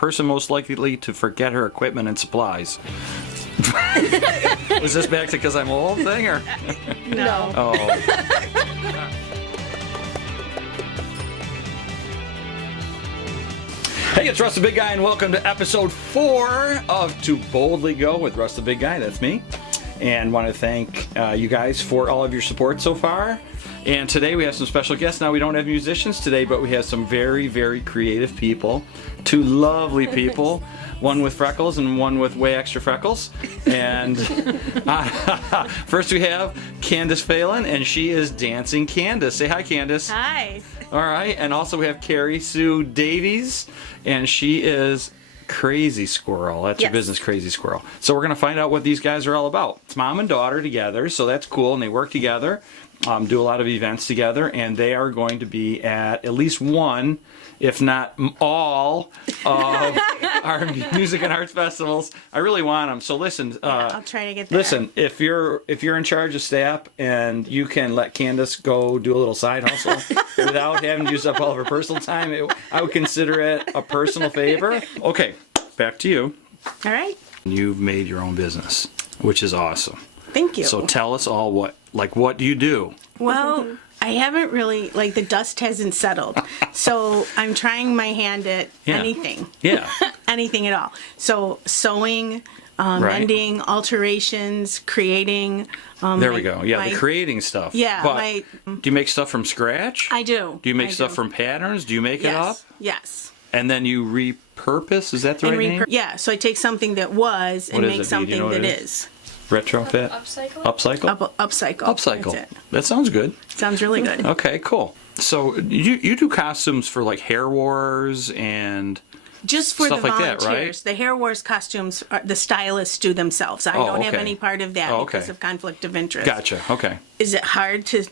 person most likely to forget her equipment and supplies. Was this back to because I'm old thing, or? No. Oh. Hey, it's Russ the Big Guy, and welcome to episode 4 of To Boldly Go with Russ the Big Guy. That's me. And want to thank you guys for all of your support so far. And today we have some special guests. Now, we don't have musicians today, but we have some very, very creative people. 2 lovely people. One with freckles and one with way extra freckles. And first we have Candace Phelan, and she is Dancing Candace. Say hi, Candace. Hi. All right. And also we have Carrie Sue Davies, and she is Crazy Squirrel. That's your business, Crazy Squirrel. So we're going to find out what these guys are all about. It's mom and daughter together, so that's cool, and they work together, do a lot of events together, and they are going to be at least one, if not all, of our music and arts festivals. I really want them. So listen, I'll try to get there. Listen, if you're in charge of staff and you can let Candace go do a little side hustle without having to use up all of her personal time, I would consider it a personal favor. Okay, back to you. All right. You've made your own business, which is awesome. Thank you. So tell us all what do you do? Well, I haven't really, the dust hasn't settled. So I'm trying my hand at anything. Yeah. Anything at all. So sewing, mending, alterations, creating. There we go. Yeah, the creating stuff. Yeah. But do you make stuff from scratch? I do. Do you make stuff from patterns? Do you make it up? Yes. And then you repurpose? Is that the right name? Yeah. So I take something that was and make something that is. Retrofit? Upcycle? Upcycle? Upcycle. That's it. That sounds good. Sounds really good. Okay, cool. So you do costumes for Hair Wars and just for stuff the like volunteers. That, right? The Hair Wars costumes, the stylists do themselves. I don't have any part of that because of conflict of interest. Gotcha. Okay. Is it hard to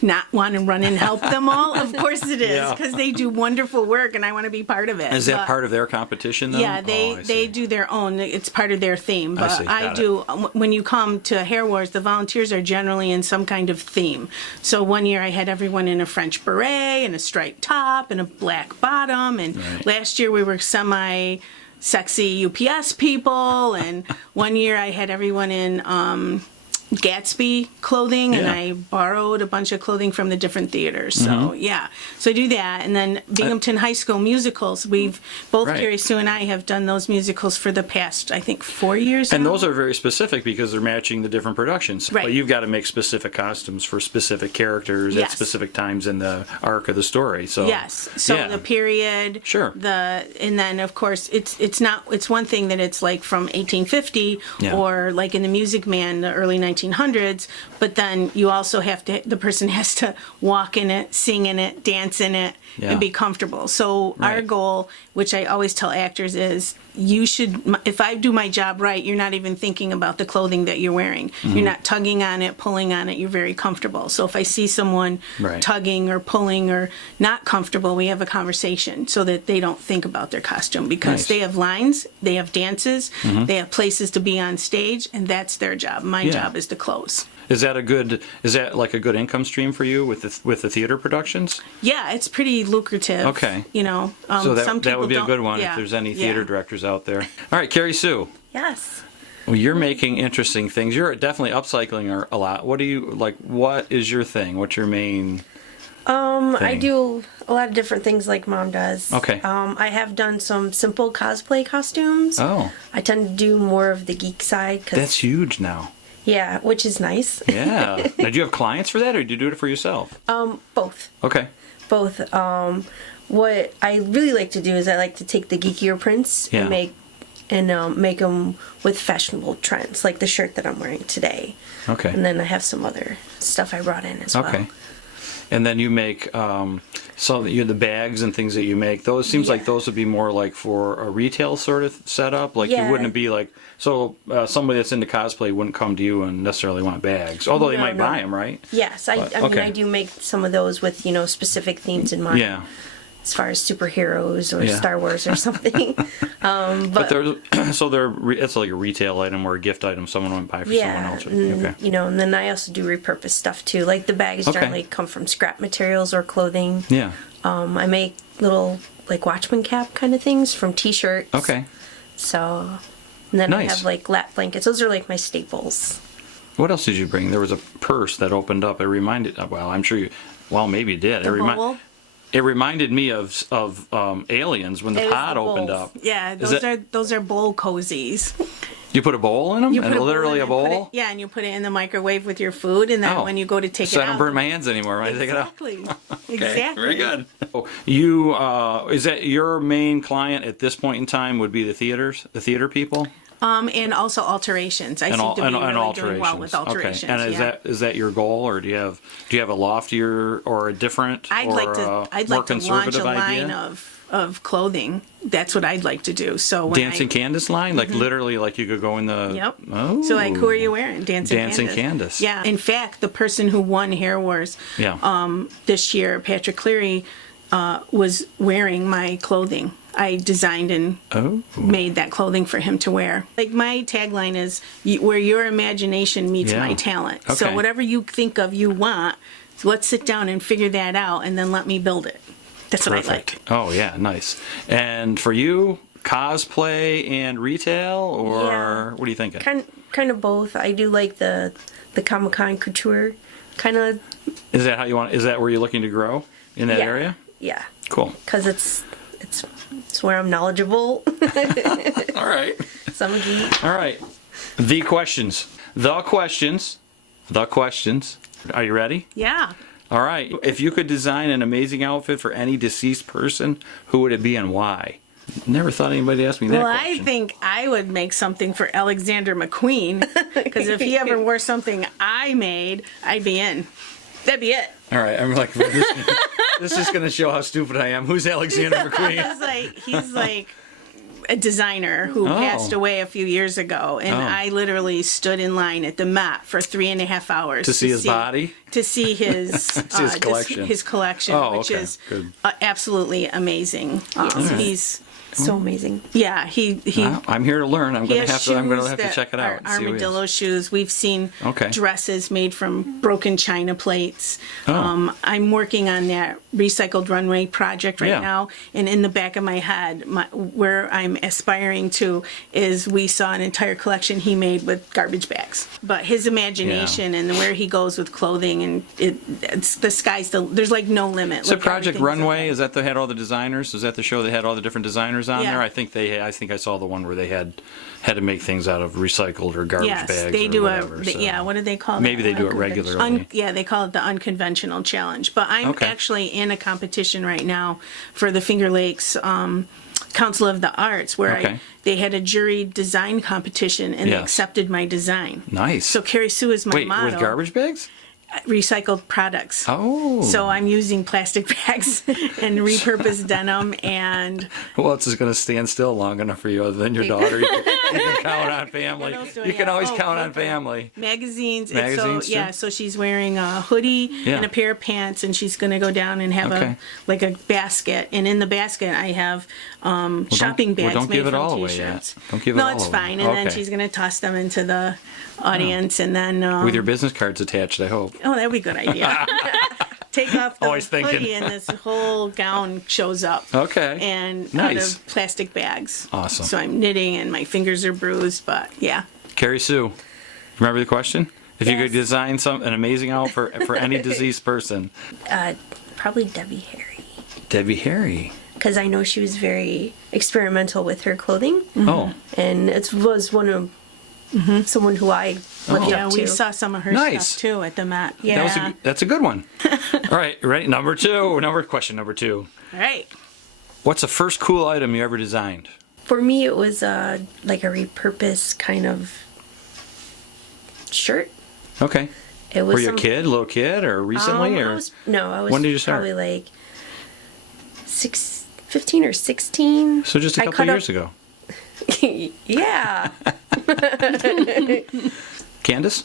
not want to run and help them all? Of course it is, because they do wonderful work and I want to be part of it. Is that part of their competition though? Yeah, they do their own. It's part of their theme. But I do, when you come to Hair Wars, the volunteers are generally in some kind of theme. So one year I had everyone in a French beret and a striped top and a black bottom. And last year we were sexy UPS people. And one year I had everyone in Gatsby clothing, and I borrowed a bunch of clothing from the different theaters. So so I do that, and then Binghamton High School musicals. We've both Carrie Sue and I have done those musicals for the past, I think, 4 years. And now. those are very specific because they're matching the different productions. Right. But you've got to make specific costumes for specific characters at specific times in the arc of the story. So the period. Sure. And then of course it's one thing that it's from 1850 or in the Music Man, the early 1900s, but then you also the person has to walk in it, sing in it, dance in it, and be comfortable. So our goal, which I always tell actors, is if I do my job right, you're not even thinking about the clothing that you're wearing. Mm-hmm. You're not tugging on it, pulling on it. You're very comfortable. So if I see someone tugging or pulling or not comfortable, we have a conversation so that they don't think about their costume, because they have lines, they have dances, they have places to be on stage, and that's their job. My job is to close. Is that a good income stream for you with the theater productions? Yeah, it's pretty lucrative. Okay. So that would be a good one if there's any theater directors out there. All right, Carrie Sue. Yes. Well, you're making interesting things. You're definitely upcycling a lot. What do you what is your thing? What's your main thing? I do a lot of different things like Mom does. Okay. I have done some simple cosplay costumes. Oh. I tend to do more of the geek side. That's huge now. Yeah, which is nice. Yeah. Now, do you have clients for that, or do you do it for yourself? Both. Okay. Both. What I really like to do is I like to take the geekier prints and make them with fashionable trends, like the shirt that I'm wearing today. Okay. And then I have some other stuff I brought in as well. Okay. And then you make the bags and things that you make. Those seems like those would be more for a retail sort of setup. You wouldn't be somebody that's into cosplay wouldn't come to you and necessarily want bags, although they might buy them, right? Yes, I mean I do make some of those with specific themes in mind. Yeah. As far as superheroes or Star Wars or something. But it's like a retail item or a gift item someone would buy for someone else. And then I also do repurpose stuff too. Like the bags generally come from scrap materials or clothing. Yeah. I make little like Watchman cap kind of things from T-shirts. Okay. So, and then Nice. I have like lap blankets. Those are like my staples. What else did you bring? There was a purse that opened up. It reminded. Well, I'm sure you. Well, maybe you did. The bowl? It reminded me of Aliens when the It was pod the opened bowls. up. Yeah, those are bowl cozies. You put a bowl in them? You put a Literally a bowl in it, bowl? and you put it in the microwave with your food, and then Oh. when you go to take So it I don't out, burn my hands anymore when I take it out. exactly, Okay, exactly. very good. You is that your main client at this point in time would be the theater people? And also alterations. I seem to be really doing well with alterations. Okay. And yeah. is that your goal, or do you have a loftier or a different I'd or like to more launch a conservative line idea? of clothing. That's what I'd like to do. So when Dancing Candace line, like literally, like you could go in the. Yep. Oh. So like, who are you wearing? Dancing Candace. Yeah. In fact, the person who won Hair Wars this year, Patrick Cleary, was wearing my clothing. I designed and made that clothing for him to wear. Like my tagline is where your imagination meets my talent. Okay. So whatever you think of you want, let's sit down and figure that out and then let me build it. That's what I like. Oh yeah, nice. And for you, cosplay and retail, or Yeah. what are you thinking? Kind of both. I do like the Comic-Con couture kind of. Is that how you want? Is that where you're looking to grow in that Yeah. area? Yeah. Cool. Because it's where I'm knowledgeable. All right. So I'm a geek. All right. The questions. Are you ready? Yeah. All right. If you could design an amazing outfit for any deceased person, who would it be and why? Never thought anybody asked me that Well, question. I think I would make something for Alexander McQueen, because if he ever wore something I made, I'd be in. That'd be it. All right. I'm like, this is going to show how stupid I am. Who's Alexander McQueen? He's like a designer who passed away a few years ago, and I literally stood in line at the Met for 3.5 hours To see his body? to see his his collection. his collection, Oh, which okay. is Good. absolutely amazing. He's So amazing. yeah he Well, I'm here to learn. I'm He going to has have to. I'm going to shoes have to that check it out. are and see who he is. armadillo shoes. We've seen Okay. dresses made from broken china plates. Oh. I'm working on that recycled runway project right Yeah. now, and in the back of my head, where I'm aspiring to is we saw an entire collection he made with garbage bags. But his imagination and where he goes with clothing, and it's the sky's there's like no limit. So Like, Project everything's Runway, okay. is that they had all the designers? Is that the show that had all the different designers on Yeah. there? I think I saw the one where they had to make things out of recycled or garbage Yes, bags. they or do whatever, so. yeah. What do they call Maybe that? they do it regularly. Yeah, they call it the unconventional challenge. But I'm Okay. actually in a competition right now for the Finger Lakes Council of the Arts, where Okay. they had a jury design competition and they Yes. accepted my design. Nice. So Carrie Sue is my Wait, model. with garbage bags? Recycled products. Oh. So I'm using plastic bags and repurposed denim and Who else is going to stand still long enough for you other than your daughter? You can count on family. What else do I You can have? always Oh, count on paper. family. magazines. Magazines, So, yeah, too? so she's wearing a hoodie Yeah. and a pair of pants, and she's going to go down and have Okay. a basket. And in the basket, I have shopping bags don't made give it from all away T-shirts. yet. Don't give it no, all it's away. fine. And then Okay. she's going to toss them into the audience, and then With your business cards attached, I hope. oh, that'd be a good idea. Take off the Always thinking. hoodie, and this whole gown shows up. Okay. And Nice. out of plastic bags. Awesome. So I'm knitting, and my fingers are bruised, but yeah. Carrie Sue, remember the question? If you Yes. could design an amazing outfit for any deceased person, Probably Debbie Harry. Debbie Harry. Because I know she was very experimental with her clothing. Oh, And it was one of someone who I looked Yeah, up we to. saw some of her Nice. stuff too at the Met. Yeah. that's a good one. All right, ready? Question number two. All right. What's the first cool item you ever designed? For me, it was like a repurposed kind of shirt. Okay. It was Were you a kid, little kid, or recently, or? I was When did you start? probably like 15 or 16. So just a couple of years ago. Yeah. Candace?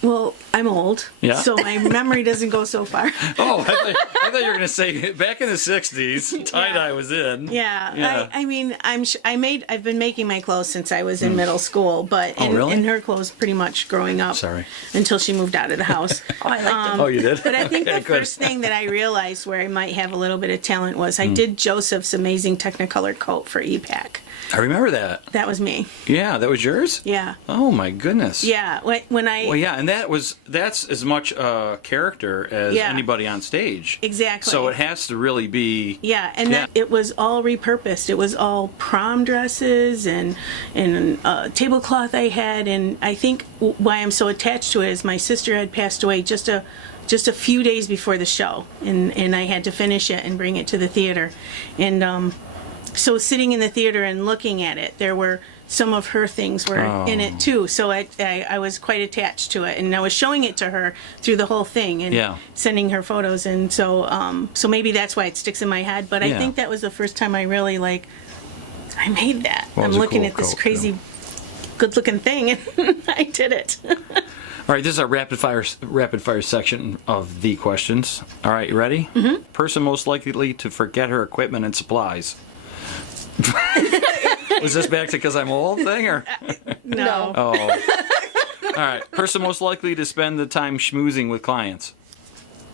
Well, I'm old, Yeah. so my memory doesn't go so far. Oh, I thought you were going to say back in the 60s, tie-dye was in. Yeah. I mean, I've been making my clothes since I was in middle school, but really? in her clothes pretty much growing up. Sorry. Until she moved out of the house. Oh, I like them. Oh, you did? But I think Okay, the good. first thing that I realized where I might have a little bit of talent was I did Joseph's amazing Technicolor coat for EPAC. I remember that. That was me. Yeah, that was yours? Yeah. Oh, my goodness. Yeah. When I Well, yeah, and that's as much a character as Yeah. anybody on stage. Exactly. So it has to really be. Yeah, and Yeah. That it was all repurposed. It was all prom dresses and tablecloth I had, and I think why I'm so attached to it is my sister had passed away just a few days before the show, and I had to finish it and bring it to the theater, and so sitting in the theater and looking at it, there were some of her things were in it too. So I was quite attached to it, and I was showing it to her through the whole thing and sending her photos. And so maybe that's why it sticks in my head. But I think that was the first time I really I made that. Well, it I'm was a looking cool at this coat, crazy, good-looking thing, and I did it. All right, this is our rapid fire section of the questions. All right, you ready? Mm-hmm. Person most likely to forget her equipment and supplies. Was this back to because I'm old thing or? No. Oh. All right. Person most likely to spend the time schmoozing with clients.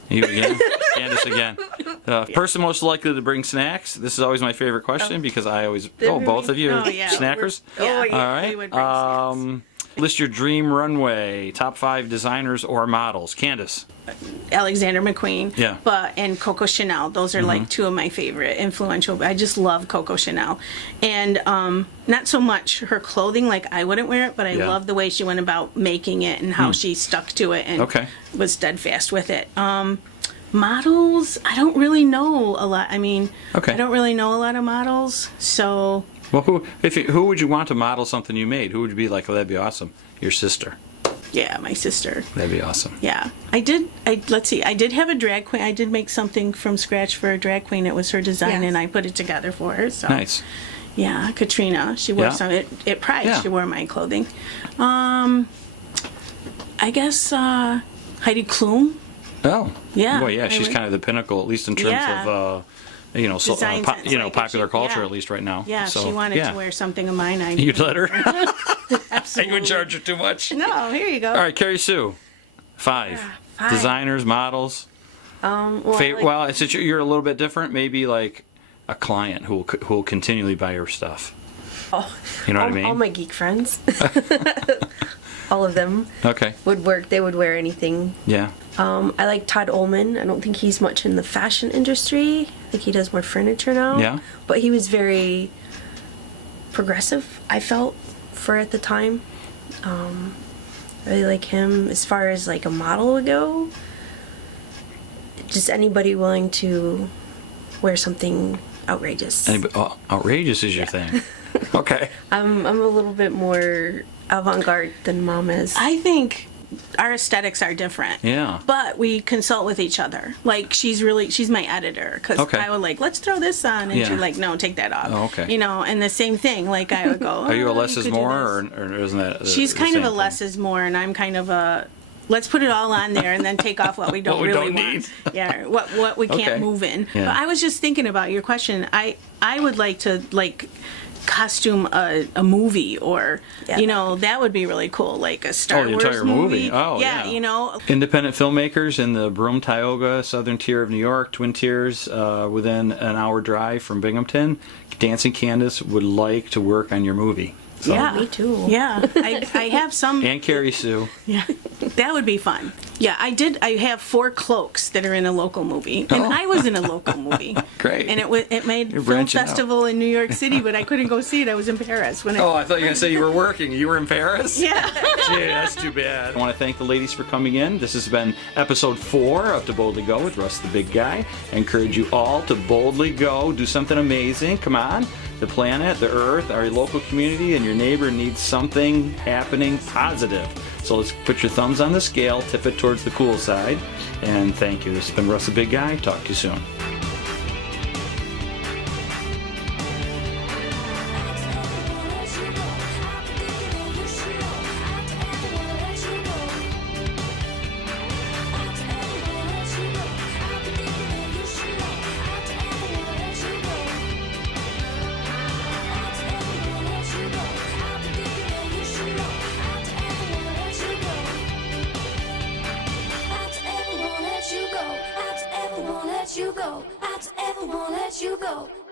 You again? Candace again. Person most likely to bring snacks. This is always my favorite question because I always. Oh, both of you are snackers. Yeah. All We would right. bring snacks. List your dream runway. Top 5 designers or models. Candace. Alexander McQueen, Yeah. and Coco Chanel. Those are like two of my favorite influential. I just love Coco Chanel, and not so much her clothing. Like I wouldn't wear it, but I love the way she went about making it and how she stuck to it and was steadfast with it. Models, I don't really know a lot. I mean, I don't really know a lot of models, so. Well, who would you want to model something you made? Who would you be like? Oh, that'd be awesome. Your sister. Yeah, my sister. That'd be awesome. Yeah, let's see. I did have a drag queen. I did make something from scratch for a drag queen. It was her design, and I put it together for her. So. Nice. Yeah, Katrina. She wore some at Pride. Yeah. She wore my clothing. I guess Heidi Klum. Oh. Yeah. Well, yeah, she's kind of the pinnacle, at least in terms of. Design sense, popular culture, at least right now. Yeah, so, she wanted to wear something of mine. You'd let her? Absolutely. You would charge her too much? No, here you go. All right, Carrie Sue. 5. 5. Designers, models. Well, Since you're a little bit different, maybe like a client who will continually buy your stuff. You know what I mean? all my geek friends, all of them would work. They would wear anything. Yeah. I like Todd Ullman. I don't think he's much in the fashion industry. I think he does more furniture now. Yeah. But he was very progressive, I felt, for at the time. I really like him. As far as like a model would go, just anybody willing to wear something outrageous. Outrageous is your thing. Okay. I'm a little bit more avant-garde than Mom is. I think our aesthetics are different. Yeah. But we consult with each other. Like, she's my editor. Because I would let's throw this on. And she's like, no, take that off. Oh, okay. And the same thing. Like, I would go, Are you a less is more, or isn't that she's kind of a less is more, and I'm kind of a let's put it all on there and then take off what we don't really want. Need. Yeah, what we can't move in. Yeah. But I was just thinking about your question. I would like to costume a movie, or that would be really cool, like a Star Wars entire movie. Oh yeah. Independent filmmakers in the Broome, Tioga, southern tier of New York, Twin Tiers, within an hour drive from Binghamton. Dancing Candace would like to work on your movie. So. Yeah, me too. Yeah, I have some. And Carrie Sue. Yeah, that would be fun. Yeah, I have 4 cloaks that are in a local movie, and I was in a local movie. Great. And it made film festival in New York City, but I couldn't go see it. I was in Paris when. I thought you were gonna say you were working. You were in Paris. Yeah. Gee, that's too bad. I want to thank the ladies for coming in. This has been episode 4 of To Boldly Go with Russ the Big Guy. I encourage you all to boldly go, do something amazing. Come on. The planet, the earth, our local community, and your neighbor needs something happening positive. So let's put your thumbs on the scale, tip it towards the cool side, and thank you. This has been Russ the Big Guy. Talk to you soon. go.